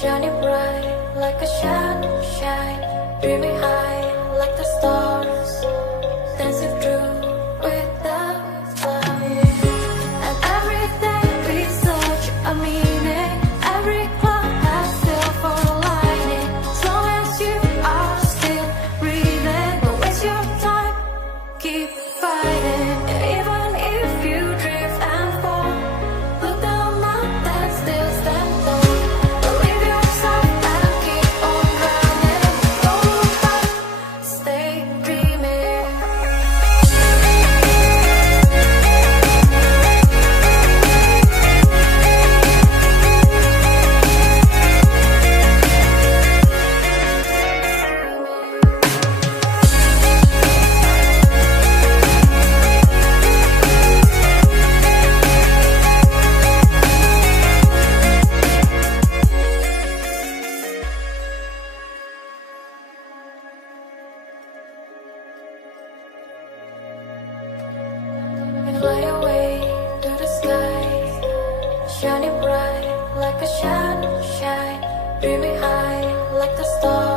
shining bright like a sunshine, dreaming high like the stars, dancing through without clouds. And everything is such a meaning. Every cloud has silver lining. As long as you are still breathing, don't waste your time. Keep fighting, even if you drift and fall. Look down now and still stand tall. Believe yourself and keep on running. Don't look back, stay dreaming. Fly away to the sky, shining bright like a sunshine, dreaming high like the stars.